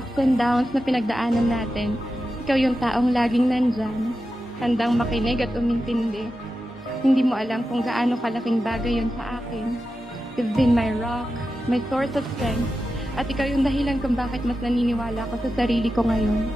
ups and downs na pinagdaanan natin, ikaw yung taong laging nandyan, handang makinig at umintindi. Hindi mo alam kung gaano kalaking bagay yun sa akin. You've been my rock, my source of strength, at ikaw yung dahilan kung bakit mas naniniwala ako sa sarili ko ngayon.